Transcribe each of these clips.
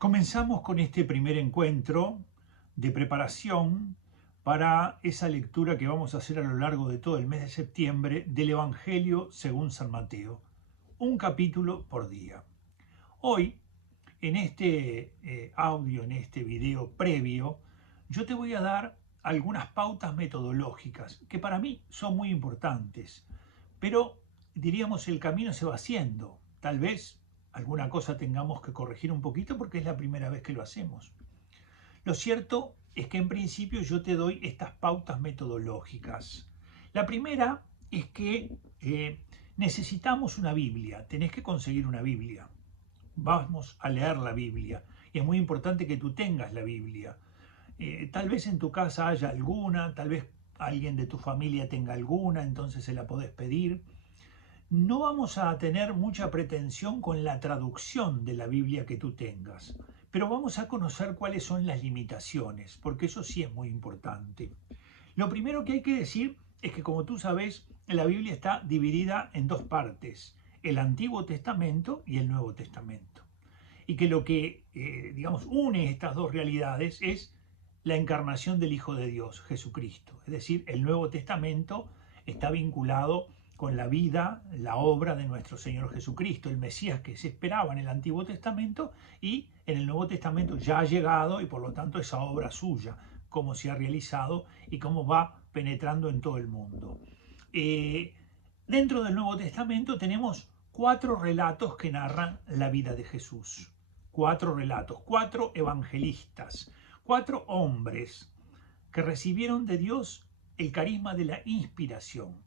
Comenzamos con este primer encuentro de preparación para esa lectura que vamos a hacer a lo largo de todo el mes de septiembre del Evangelio según San Mateo, un capítulo por día. Hoy, en este audio, en este video previo, yo te voy a dar algunas pautas metodológicas que para mí son muy importantes, pero diríamos el camino se va haciendo. Tal vez alguna cosa tengamos que corregir un poquito porque es la primera vez que lo hacemos. Lo cierto es que en principio yo te doy estas pautas metodológicas. La primera es que necesitamos una Biblia, tenés que conseguir una Biblia. Vamos a leer la Biblia y es muy importante que tú tengas la Biblia. Tal vez en tu casa haya alguna, tal vez alguien de tu familia tenga alguna, entonces se la podés pedir. No vamos a tener mucha pretensión con la traducción de la Biblia que tú tengas, pero vamos a conocer cuáles son las limitaciones, porque eso sí es muy importante. Lo primero que hay que decir es que, como tú sabes, la Biblia está dividida en dos partes, el Antiguo Testamento y el Nuevo Testamento. Y que lo que, digamos, une estas dos realidades es la encarnación del Hijo de Dios, Jesucristo. Es decir, el Nuevo Testamento está vinculado con la vida, la obra de nuestro Señor Jesucristo, el Mesías que se esperaba en el Antiguo Testamento y en el Nuevo Testamento ya ha llegado y por lo tanto esa obra suya, cómo se ha realizado y cómo va penetrando en todo el mundo. Dentro del Nuevo Testamento tenemos 4 relatos que narran la vida de Jesús. 4 relatos, 4 evangelistas, 4 hombres que recibieron de Dios el carisma de la inspiración.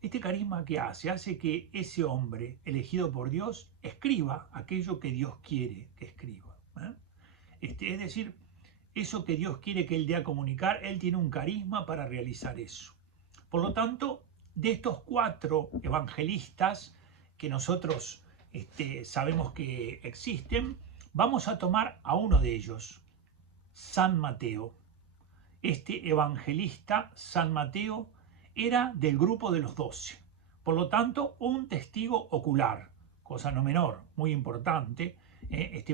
Este carisma que hace que ese hombre elegido por Dios escriba aquello que Dios quiere que escriba. Es decir, eso que Dios quiere que él dé a comunicar, él tiene un carisma para realizar eso. Por lo tanto, de estos 4 evangelistas que nosotros sabemos que existen, vamos a tomar a uno de ellos, San Mateo. Este evangelista, San Mateo, era del grupo de los 12. Por lo tanto, un testigo ocular, cosa no menor, muy importante,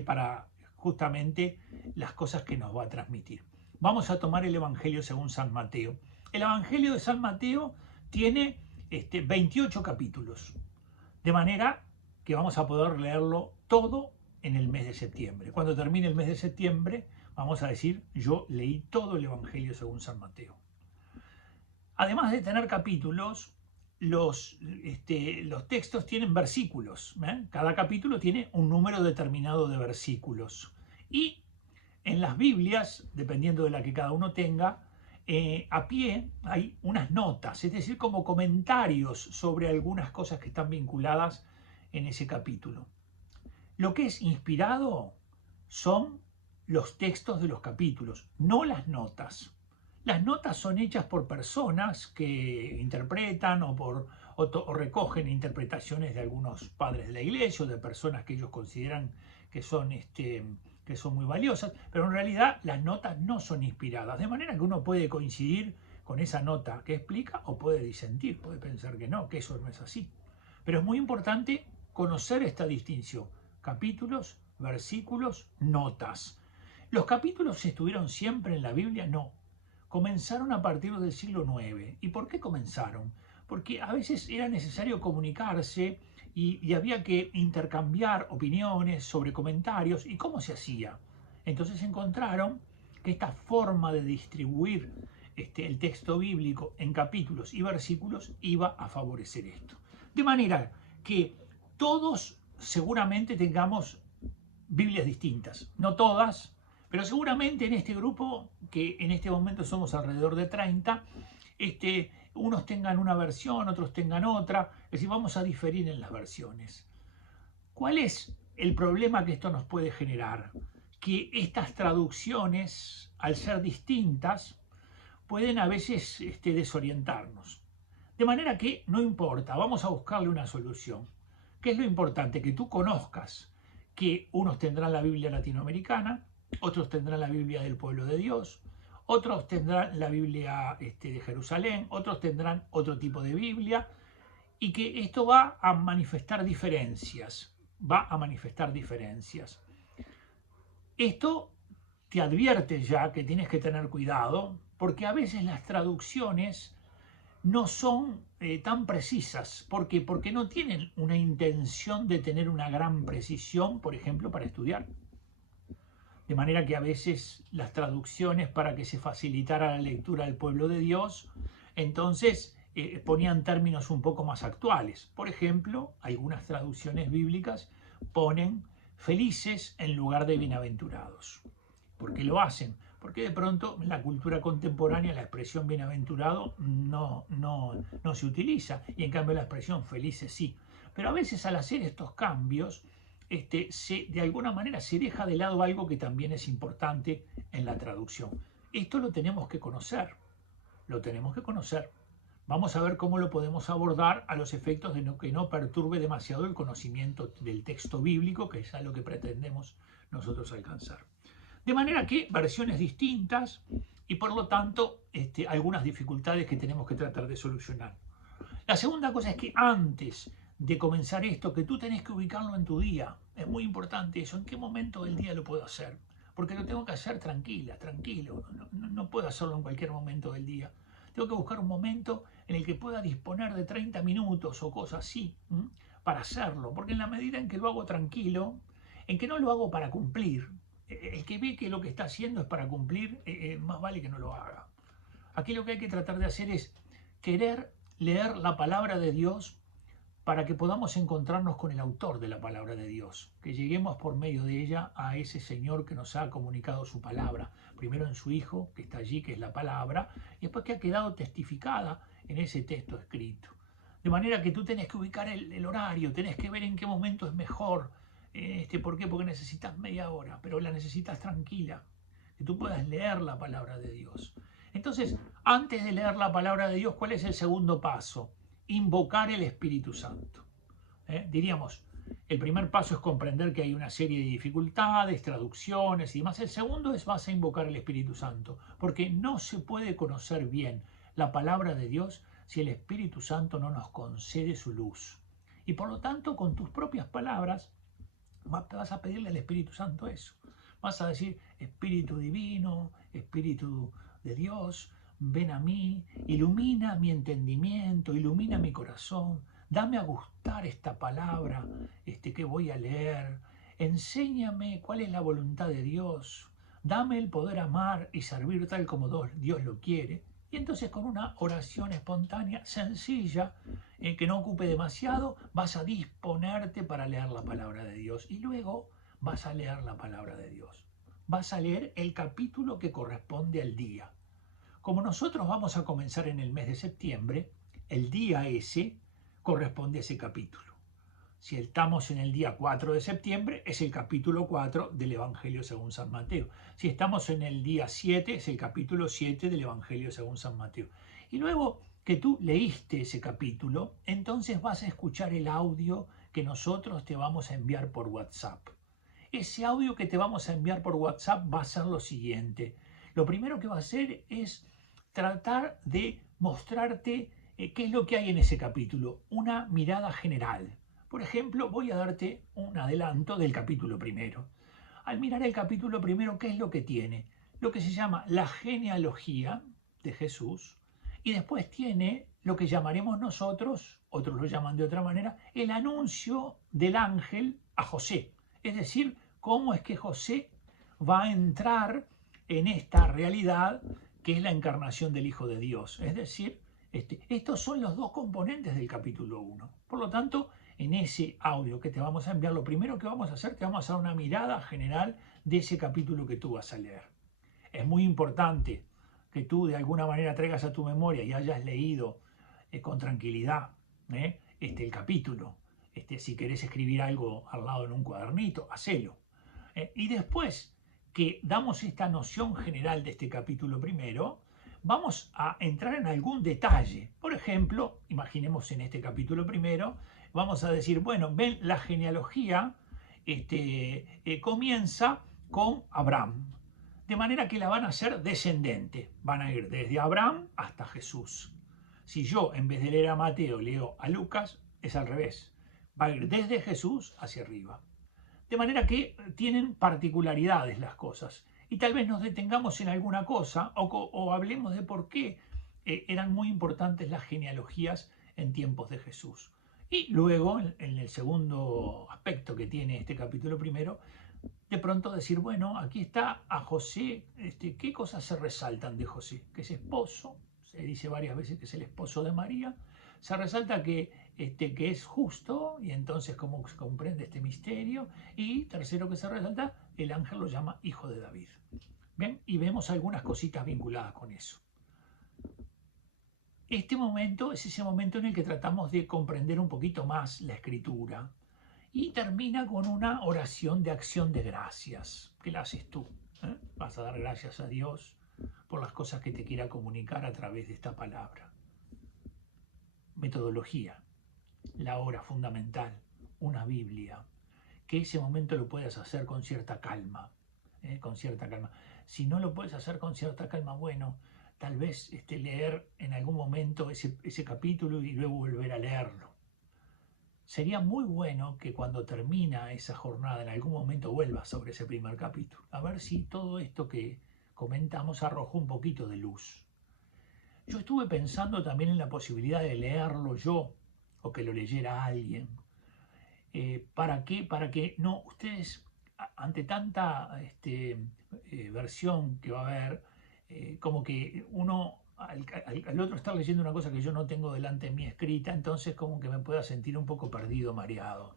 para justamente las cosas que nos va a transmitir. Vamos a tomar el Evangelio según San Mateo. El Evangelio de San Mateo tiene 28 capítulos, de manera que vamos a poder leerlo todo en el mes de septiembre. Cuando termine el mes de septiembre, vamos a decir, yo leí todo el Evangelio según San Mateo. Además de tener capítulos, los textos tienen versículos. Cada capítulo tiene un número determinado de versículos. Y en las Biblias, dependiendo de la que cada uno tenga, a pie hay unas notas, es decir, como comentarios sobre algunas cosas que están vinculadas en ese capítulo. Lo que es inspirado son los textos de los capítulos, no las notas. Las notas son hechas por personas que interpretan o recogen interpretaciones de algunos padres de la iglesia o de personas que ellos consideran que son muy valiosas, pero en realidad las notas no son inspiradas, de manera que uno puede coincidir con esa nota que explica o puede disentir, puede pensar que no, que eso no es así. Pero es muy importante conocer esta distinción, capítulos, versículos, notas. ¿Los capítulos estuvieron siempre en la Biblia? No. Comenzaron a partir del siglo IX. ¿Y por qué comenzaron? Porque a veces era necesario comunicarse y había que intercambiar opiniones sobre comentarios y cómo se hacía. Entonces encontraron que esta forma de distribuir el texto bíblico en capítulos y versículos iba a favorecer esto. De manera que todos seguramente tengamos Biblias distintas, no todas, pero seguramente en este grupo, que en este momento somos alrededor de 30, unos tengan una versión, otros tengan otra, es decir, vamos a diferir en las versiones. ¿Cuál es el problema que esto nos puede generar? Que estas traducciones, al ser distintas, pueden a veces desorientarnos. De manera que no importa, vamos a buscarle una solución. ¿Qué es lo importante? Que tú conozcas que unos tendrán la Biblia latinoamericana, otros tendrán la Biblia del pueblo de Dios, otros tendrán la Biblia de Jerusalén, otros tendrán otro tipo de Biblia, y que esto va a manifestar diferencias, Esto te advierte ya que tienes que tener cuidado, porque a veces las traducciones no son tan precisas. ¿Por qué? Porque no tienen una intención de tener una gran precisión, por ejemplo, para estudiar. De manera que a veces las traducciones, para que se facilitara la lectura del pueblo de Dios, entonces ponían términos un poco más actuales. Por ejemplo, algunas traducciones bíblicas ponen felices en lugar de bienaventurados. ¿Por qué lo hacen? Porque de pronto en la cultura contemporánea la expresión bienaventurado no se utiliza, y en cambio la expresión felices sí. Pero a veces al hacer estos cambios, de alguna manera se deja de lado algo que también es importante en la traducción. Esto lo tenemos que conocer, lo tenemos que conocer. Vamos a ver cómo lo podemos abordar a los efectos de que no perturbe demasiado el conocimiento del texto bíblico, que es a lo que pretendemos nosotros alcanzar. De manera que versiones distintas y por lo tanto algunas dificultades que tenemos que tratar de solucionar. La segunda cosa es que antes de comenzar esto, que tú tenés que ubicarlo en tu día. Es muy importante eso. ¿En qué momento del día lo puedo hacer? Porque lo tengo que hacer tranquilo. No puedo hacerlo en cualquier momento del día. Tengo que buscar un momento en el que pueda disponer de 30 minutos o cosas así para hacerlo. Porque en la medida en que lo hago tranquilo, en que no lo hago para cumplir, el que ve que lo que está haciendo es para cumplir, más vale que no lo haga. Aquí lo que hay que tratar de hacer es querer leer la palabra de Dios para que podamos encontrarnos con el autor de la palabra de Dios, que lleguemos por medio de ella a ese Señor que nos ha comunicado su palabra, primero en su Hijo, que está allí, que es la palabra, y después que ha quedado testificada en ese texto escrito. De manera que tú tenés que ubicar el horario, tenés que ver en qué momento es mejor. ¿Por qué? Porque necesitas media hora, pero la necesitas tranquila, que tú puedas leer la palabra de Dios. Entonces, antes de leer la palabra de Dios, ¿cuál es el segundo paso? Invocar el Espíritu Santo. Diríamos, el primer paso es comprender que hay una serie de dificultades, traducciones y demás. El segundo es vas a invocar el Espíritu Santo, porque no se puede conocer bien la palabra de Dios si el Espíritu Santo no nos concede su luz. Y por lo tanto, con tus propias palabras, vas a pedirle al Espíritu Santo eso. Vas a decir, Espíritu Divino, Espíritu de Dios, ven a mí, ilumina mi entendimiento, ilumina mi corazón, dame a gustar esta palabra que voy a leer, enséñame cuál es la voluntad de Dios, dame el poder amar y servir tal como Dios lo quiere. Y entonces con una oración espontánea, sencilla, que no ocupe demasiado, vas a disponerte para leer la palabra de Dios. Y luego vas a leer la palabra de Dios. Vas a leer el capítulo que corresponde al día. Como nosotros vamos a comenzar en el mes de septiembre, el día ese corresponde a ese capítulo. Si estamos en el día 4 de septiembre, es el capítulo 4 del Evangelio según San Mateo. Si estamos en el día 7, es el capítulo 7 del Evangelio según San Mateo. Y luego que tú leíste ese capítulo, entonces vas a escuchar el audio que nosotros te vamos a enviar por WhatsApp. Ese audio que te vamos a enviar por WhatsApp va a ser lo siguiente. Lo primero que va a hacer es tratar de mostrarte qué es lo que hay en ese capítulo, una mirada general. Por ejemplo, voy a darte un adelanto del capítulo primero. Al mirar el capítulo primero, ¿qué es lo que tiene? Lo que se llama la genealogía de Jesús, y después tiene lo que llamaremos nosotros, otros lo llaman de otra manera, el anuncio del ángel a José. Es decir, cómo es que José va a entrar en esta realidad que es la encarnación del Hijo de Dios. Es decir, estos son los dos componentes del capítulo 1. Por lo tanto, en ese audio que te vamos a enviar, lo primero que vamos a hacer, te vamos a dar una mirada general de ese capítulo que tú vas a leer. Es muy importante que tú de alguna manera traigas a tu memoria y hayas leído con tranquilidad el capítulo. Si querés escribir algo al lado en un cuadernito, hacelo. Y después que damos esta noción general de este capítulo primero, vamos a entrar en algún detalle. Por ejemplo, imaginemos en este capítulo primero, vamos a decir, bueno, ven, la genealogía comienza con Abraham, de manera que la van a hacer descendente, van a ir desde Abraham hasta Jesús. Si yo, en vez de leer a Mateo, leo a Lucas, es al revés, va a ir desde Jesús hacia arriba. De manera que tienen particularidades las cosas. Y tal vez nos detengamos en alguna cosa o hablemos de por qué eran muy importantes las genealogías en tiempos de Jesús. Y luego, en el segundo aspecto que tiene este capítulo primero, de pronto decir, bueno, aquí está a José, ¿qué cosas se resaltan de José? Que es esposo, se dice varias veces que es el esposo de María, se resalta que es justo, y entonces cómo se comprende este misterio, y tercero que se resalta, el ángel lo llama hijo de David. ¿Ven? Y vemos algunas cositas vinculadas con eso. Este momento es ese momento en el que tratamos de comprender un poquito más la escritura, y termina con una oración de acción de gracias. ¿Qué la haces tú? Vas a dar gracias a Dios por las cosas que te quiera comunicar a través de esta palabra. Metodología, la hora fundamental, una Biblia. Que ese momento lo puedas hacer con cierta calma, con cierta calma. Si no lo puedes hacer con cierta calma, bueno, tal vez leer en algún momento ese capítulo y luego volver a leerlo. Sería muy bueno que cuando termina esa jornada en algún momento vuelvas sobre ese primer capítulo, a ver si todo esto que comentamos arrojó un poquito de luz. Yo estuve pensando también en la posibilidad de leerlo yo o que lo leyera alguien. ¿Para qué? Para que no, ustedes ante tanta versión que va a haber, como que uno al otro estar leyendo una cosa que yo no tengo delante de mí escrita, entonces como que me pueda sentir un poco perdido, mareado.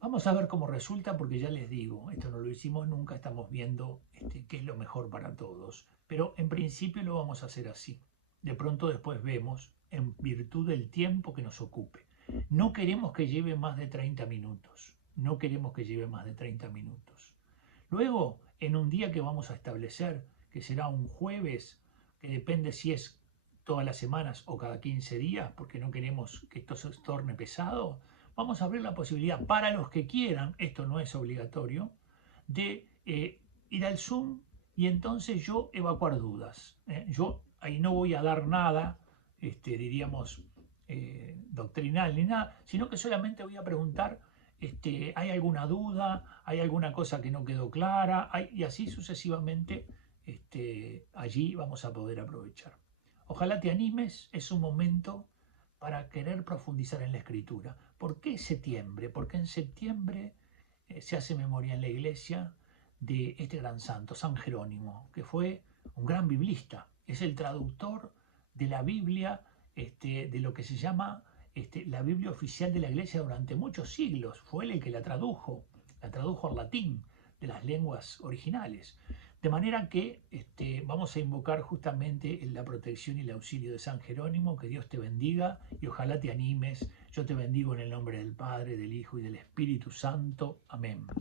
Vamos a ver cómo resulta, porque ya les digo, esto no lo hicimos nunca, estamos viendo qué es lo mejor para todos, pero en principio lo vamos a hacer así. De pronto después vemos, en virtud del tiempo que nos ocupe. No queremos que lleve más de 30 minutos, no queremos que lleve más de 30 minutos. Luego, en un día que vamos a establecer, que será un jueves, que depende si es todas las semanas o cada 15 días, porque no queremos que esto se torne pesado, vamos a abrir la posibilidad para los que quieran, esto no es obligatorio, de ir al Zoom y entonces yo evacuar dudas. Yo ahí no voy a dar nada, diríamos, doctrinal ni nada, sino que solamente voy a preguntar, ¿hay alguna duda? ¿Hay alguna cosa que no quedó clara? Y así sucesivamente, allí vamos a poder aprovechar. Ojalá te animes, es un momento para querer profundizar en la escritura. ¿Por qué septiembre? Porque en septiembre se hace memoria en la iglesia de este gran santo, San Jerónimo, que fue un gran biblista, es el traductor de la Biblia, de lo que se llama la Biblia oficial de la iglesia durante muchos siglos. Fue él el que la tradujo al latín, de las lenguas originales. De manera que vamos a invocar justamente la protección y el auxilio de San Jerónimo. Que Dios te bendiga y ojalá te animes. Yo te bendigo en el nombre del Padre, del Hijo y del Espíritu Santo. Amén.